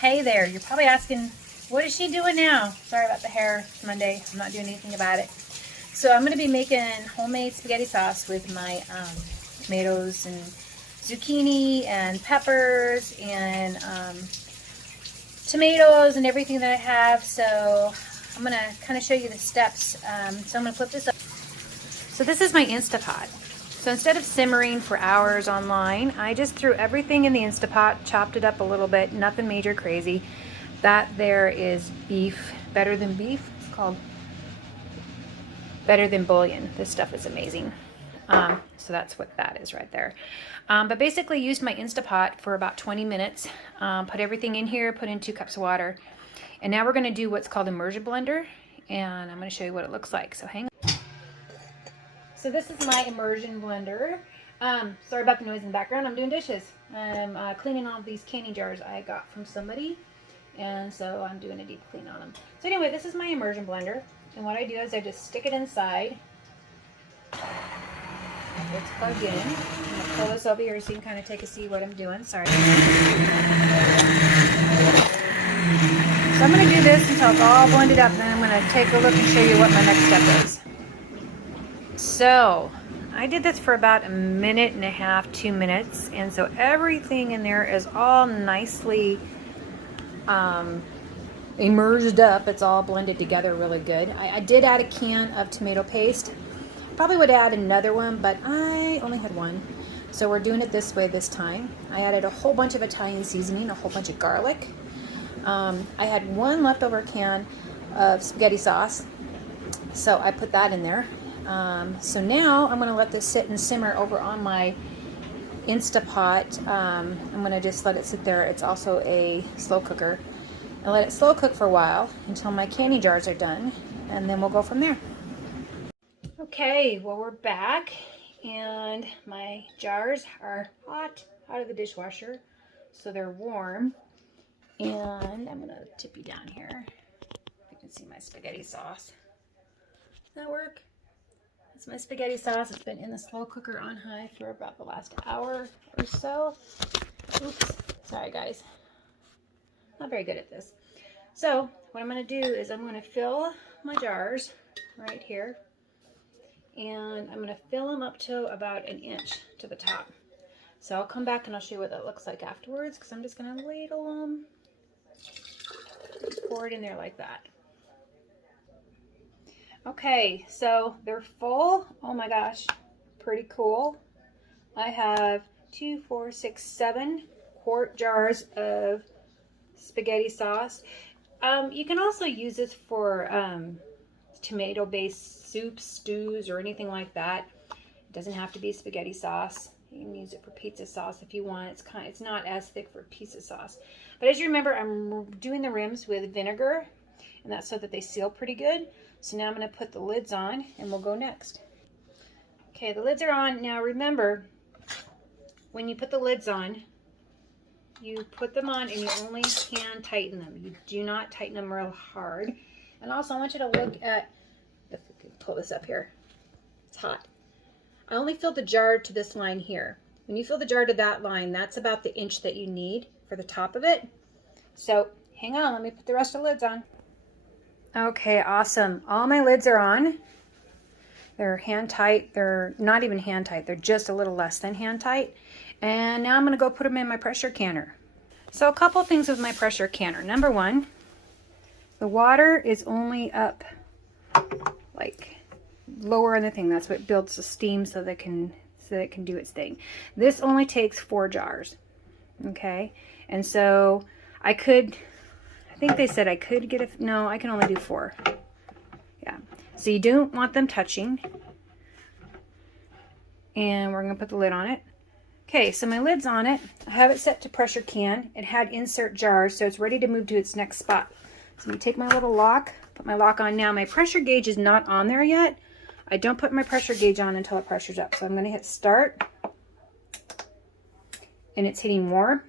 Hey there, you're probably asking, what is she doing now? Sorry about the hair, it's Monday, I'm not doing anything about it. So I'm going to be making homemade spaghetti sauce with my tomatoes and zucchini and peppers and tomatoes and everything that I have. So I'm going to kind of show you the steps. So I'm going to flip this up. So this is my Instapot. So instead of simmering for hours online, I just threw everything in the Instapot, chopped it up a little bit, nothing major crazy. That there is beef, better than beef. It's called Better Than Bouillon. This stuff is amazing. So that's what that is right there. But basically used my Instapot for about 20 minutes. Put everything in here, put in 2 cups of water. And now we're going to do what's called immersion blender. And I'm going to show you what it looks like. So hang on. So this is my immersion blender. Sorry about the noise in the background. I'm doing dishes. I'm cleaning all these candy jars I got from somebody. And so I'm doing a deep clean on them. So anyway, this is my immersion blender. And what I do is I just stick it inside. It's plugged in. I'm going to pull this over here so you can kind of take a see what I'm doing. Sorry. So I'm going to do this until it's all blended up. And then I'm going to take a look and show you what my next step is. So I did this for about 1.5 minutes, 2 minutes. And so everything in there is all nicely immersed up. It's all blended together really good. I did add a can of tomato paste. Probably would add another one, but I only had one. So we're doing it this way this time. I added a whole bunch of Italian seasoning, a whole bunch of garlic. I had one leftover can of spaghetti sauce, so I put that in there. So now I'm going to let this sit and simmer over on my Instapot. I'm going to just let it sit there. It's also a slow cooker. And let it slow cook for a while until my candy jars are done, and then we'll go from there. Okay, well we're back, and my jars are hot out of the dishwasher, so they're warm. And I'm going to tip you down here. You can see my spaghetti sauce. Does that work? It's my spaghetti sauce. It's been in the slow cooker on high for about the last hour or so. Oops, sorry guys. Not very good at this. So what I'm going to do is I'm going to fill my jars right here. And I'm going to fill them up to about 1 inch to the top. So I'll come back and I'll show you what that looks like afterwards, because I'm just going to ladle them. Pour it in there like that. Okay, so they're full. Oh my gosh, pretty cool. I have 2, 4, 6, 7 quart jars of spaghetti sauce. You can also use this for tomato-based soups, stews, or anything like that. It doesn't have to be spaghetti sauce. You can use it for pizza sauce if you want. It's not as thick for pizza sauce. But as you remember, I'm doing the rims with vinegar, and that's so that they seal pretty good. So now I'm going to put the lids on, and we'll go next. Okay, the lids are on. Now remember, when you put the lids on, you put them on and you only hand tighten them. You do not tighten them real hard. And also I want you to look at, if we can pull this up here, it's hot. I only filled the jar to this line here. When you fill the jar to that line, that's about the inch that you need for the top of it. So hang on, let me put the rest of the lids on. Okay, awesome. All my lids are on. They're hand tight. They're not even hand tight. They're just a little less than hand tight. And now I'm going to go put them in my pressure canner. So a couple things with my pressure canner. Number one, the water is only up like lower in the thing. That's what builds the steam so that it can do its thing. This only takes 4 jars. Okay, and so I think they said I could get no, I can only do 4. Yeah, so you don't want them touching. And we're going to put the lid on it. Okay, so my lid's on it. I have it set to pressure can. It had insert jars, so it's ready to move to its next spot. So you take my little lock, put my lock on now. My pressure gauge is not on there yet. I don't put my pressure gauge on until it pressures up. So I'm going to hit start, and it's hitting more.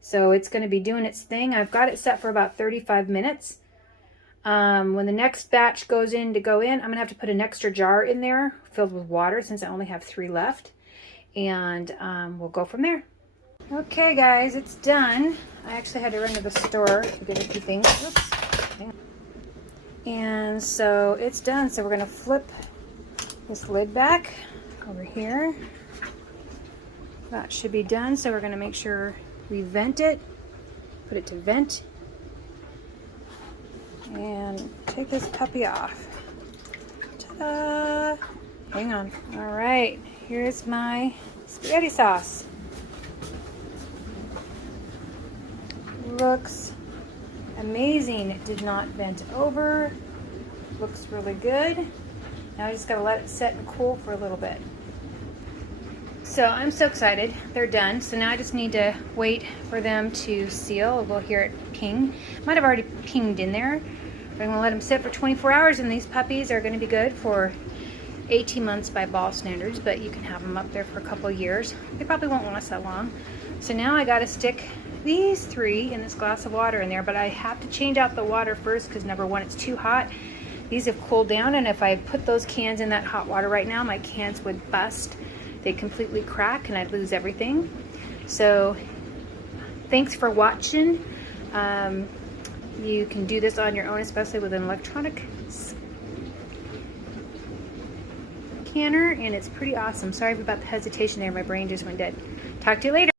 So it's going to be doing its thing. I've got it set for about 35 minutes. When the next batch goes in to go in, I'm going to have to put an extra jar in there filled with water since I only have 3 left. And we'll go from there. Okay guys, it's done. I actually had to run to the store to get a few things. Oops. And so it's done. So we're going to flip this lid back over here. That should be done. So we're going to make sure we vent it, put it to vent, and take this puppy off. Ta-da! Hang on. All right, here's my spaghetti sauce. Looks amazing. It did not vent over. Looks really good. Now I just gotta let it set and cool for a little bit. So I'm so excited. They're done. So now I just need to wait for them to seal. We'll hear it ping. Might have already pinged in there. But I'm gonna let them sit for 24 hours, and these puppies are gonna be good for 18 months by ball standards, but you can have them up there for a couple of years. They probably won't last that long. So now I gotta stick these 3 in this glass of water in there, but I have to change out the water first because number 1, it's too hot. These have cooled down, and if I put those cans in that hot water right now, my cans would bust. They'd completely crack and I'd lose everything. So thanks for watching. You can do this on your own, especially with an electronic canner, and it's pretty awesome. Sorry about the hesitation there. My brain just went dead. Talk to you later.